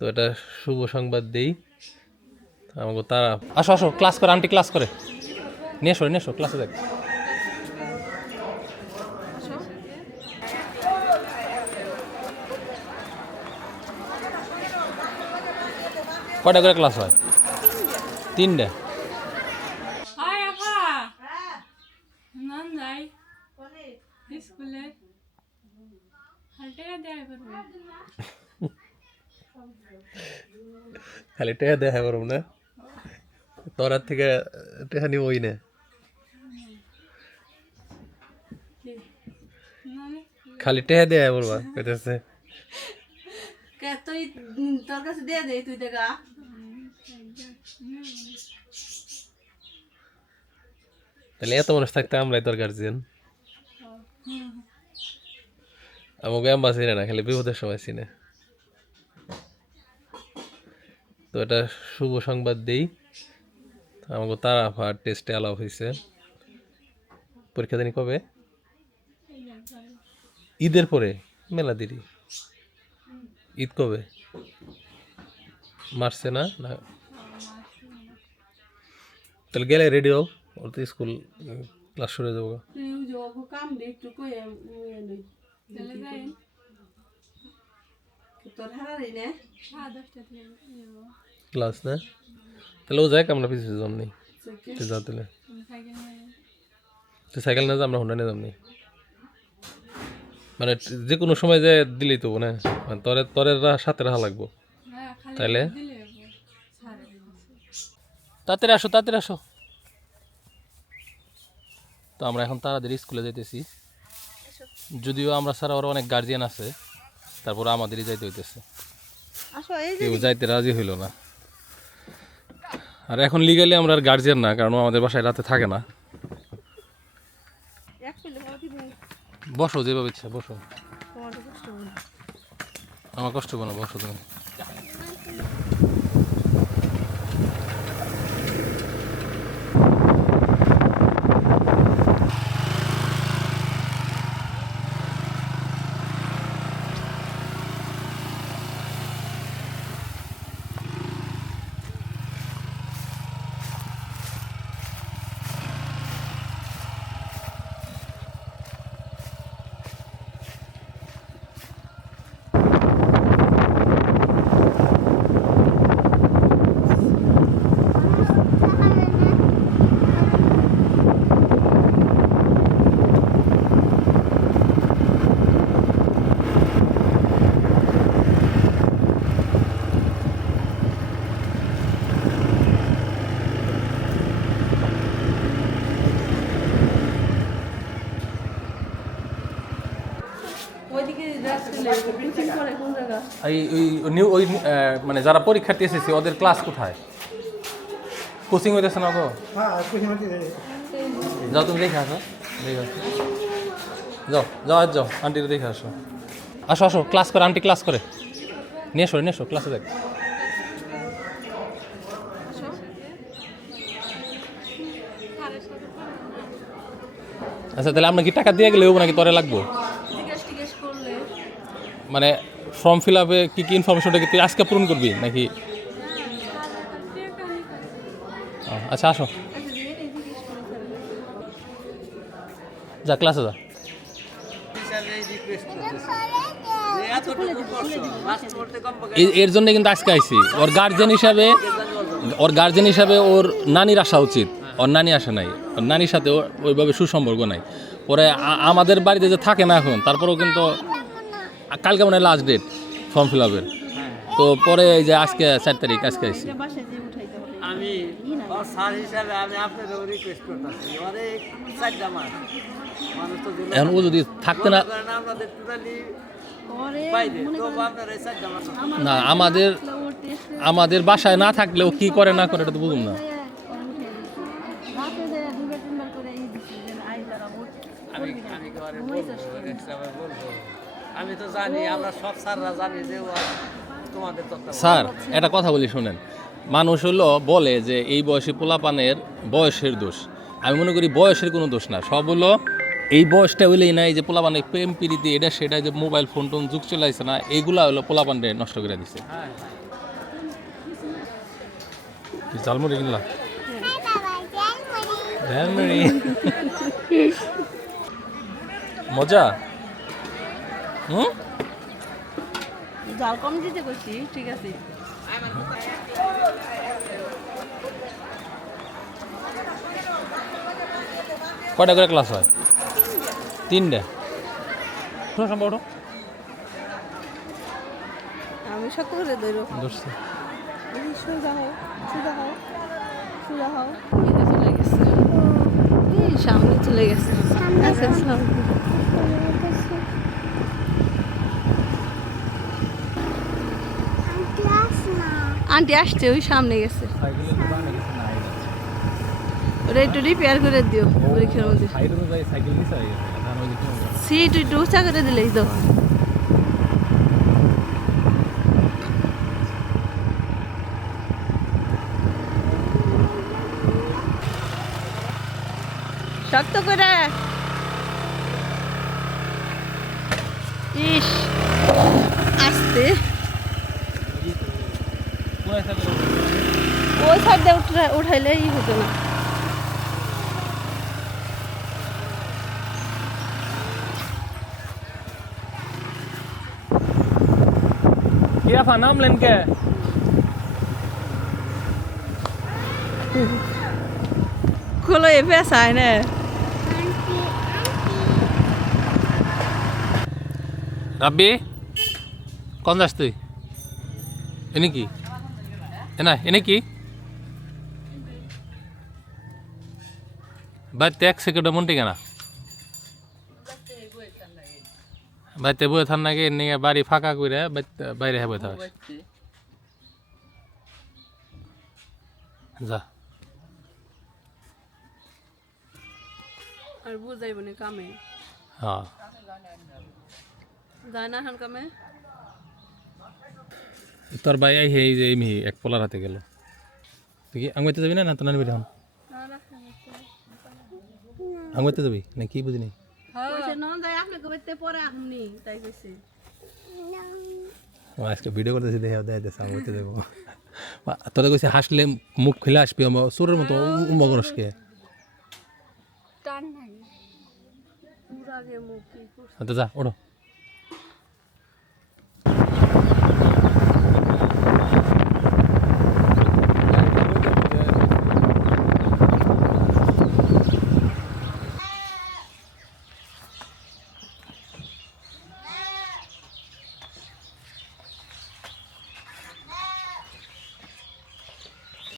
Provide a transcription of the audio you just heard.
তো এটা শুভ সংবাদ দেই। আমাকে তারা আসো আসো ক্লাস করে আন্টি ক্লাস করে। নিয়ে এসো নিয়ে এসো ক্লাসে দেখ কটা করে ক্লাস হয়? তিনটে হাই আপা নাম যাই স্কুলে হালটে দেয় করব খালি টেহা দেখা করব না? তোর হাত থেকে টেহা নিব ওই না। খালি টেহা দেয়া বলবা কইতেছে। কে তুই তোর কাছে দিয়ে দে তুই দেখা তাহলে এত মানুষ থাকতে আমরাই তোর গার্জিয়ান আমাকে চিনে না খালি বিপদের সময় চিনে। তো এটা শুভ সংবাদ দেই। আমাকে তারা ফার টেস্টে অ্যালাউ হয়েছে। পরীক্ষা দিন কবে? ঈদের পরে মেলা দেরি। ঈদ কবে? মার্চে না? না। তাহলে গেলে রেডি হোক ওর তো স্কুল ক্লাস শুরু হয়ে যাব তুই যোগ কাম দে একটু কই লই চলে যাই তোর হারারি নে? ক্লাস না? তাহলে ও যাক আমরা পিছিয়ে যাম নি যা তাহলে। সাইকেল না যা আমরা হোন্ডা নিয়ে যাম নি। মানে যে কোনো সময় যে দিলেই তো না? মানে তরে তরের সাথে রাখা লাগবো। হ্যাঁ তাইলে? তাড়াতাড়ি আসো তাড়াতাড়ি আসো। তো আমরা এখন তাড়াতাড়ি স্কুলে যেতেছি যদিও আমরা ছাড়া ওরা অনেক গার্জিয়ান আছে। তারপর আমাদেরই যাইতে হইতেছে। কেউ যাইতে রাজি হইল না। আর এখন লিগালি আমরা আর গার্জিয়ান না কারণ আমাদের বাসায় রাতে থাকে না। বসো যেভাবে ইচ্ছা বসো। আমার কষ্ট হবে না বসো তুমি। ওই মানে যারা পরীক্ষার্থী এসেছে, ওদের ক্লাস কোথায়? কোচিং হইতেছে না গো? যাও, তুমি দেখে আসো দেখে আসো। যাও যাও, আজ যাও আন্টির দেখে আসো। আসো আসো ক্লাস করে আন্টি ক্লাস করে। নিয়ে এসো নিয়ে এসো ক্লাসে দেখ আচ্ছা তাহলে আমরা কি টাকা দিয়ে গেলে নাকি তরে লাগবো? মানে ফর্ম ফিল আপে কী কী ইনফরমেশনটা কি তুই আজকে পূরণ করবি নাকি? ও, আচ্ছা আসো। যা ক্লাসে যা। এর জন্য কিন্তু আজকে আইছি। ওর গার্জেন হিসাবে ওর গার্জেন হিসাবে ওর নানির আসা উচিত। ওর নানি আসে নাই। ওর নানির সাথে ওইভাবে সুসম্পর্ক নাই। পরে আমাদের বাড়িতে যে থাকে না এখন তারপরেও কিন্তু কালকে মনে হয় লাস্ট ডেট ফর্ম ফিল আপের তো পরে এই যে আজকে চার তারিখ আজকে হবে আমি স্যার হিসাবে আমি আপনাদের রিকোয়েস্ট করতেছি। ওরে চারটা মাস। মানুষ তো এখন ও যদি থাকতে না আমাদের টোটালি না আমাদের আমাদের বাসায় না থাকলেও কি করে না করে এটা তো বুঝুন না রাতে যায় দুবার তিনবার করে এই দিচ্ছে যে আই তারা ওর আমি আমি একেবারে বলব এক্সট্রা বলব আমি তো জানি আমরা সব স্যাররা জানি যে তোমাদের স্যার এটা কথা বলি শুনেন। মানুষ হলো বলে যে এই বয়সী পোলাপানের বয়সের দোষ। আমি মনে করি বয়সের কোনো দোষ না। সব হলো এই বয়সটা হইলেই না এই যে পোলাপানের প্রেম প্রীতি এটা সেটা যে মোবাইল ফোন টোন যুগ চলে আসছে না এইগুলা হলো পোলাপানরে নষ্ট করে দিছে। হ্যাঁ ঝালমুড়ি কিনলা? ঝালমুড়ি। মজা? হুম? জাল কম দিতে করছি ঠিক আছে। কয়টা করে ক্লাস হয়? তিনটে। শোনো সম্ভব আমি শক্ত করে ধরো সোজা হও সোজা হও সোজা হও চলে গেছে। এই সামনে চলে গেছে। আচ্ছা, সামনে। আন্টি আসছে, ওই সামনে গেছে। ওটা একটু রিপেয়ার করে দিও, পরীক্ষার মধ্যে। সিট একটু উঁচা করে দিলেই তো। শক্ত করে। ইস, আস্তে। ওই সাইড দিয়ে উঠাইলেই হতো না। ইয়াফা নামলেন কে? খোলো এ পেশায় না। রাব্বি কন যাস তুই? এ কি? এনা এনে কি বাড়িতে এক সেকেন্ডে মনটি কেনা বাড়িতে বয়ে থান নাকি নিয়ে বাড়ি ফাঁকা করে বাড়িতে- বাইরে হয়ে বয়ে থাকস যা আর বুঝাইব না কামে হ্যাঁ যায় না হান কামে তোর ভাই এই এই যে এমনি এক পোলার হাতে গেল। তুই কি আঙুইতে যাবি না না তো নানি বেরি হন আঙুইতে যাবি না। কি ও আজকে ভিডিও করতেছি দেখে দেয় দেয় আঙুইতে দেবো তোরা কইছে হাসলে মুখ খুলে আসবি আমার চোরের মতো উম্বা করসকে টান নাই। পুরা আগে মুখ কি করছে? তো যা ওঠো।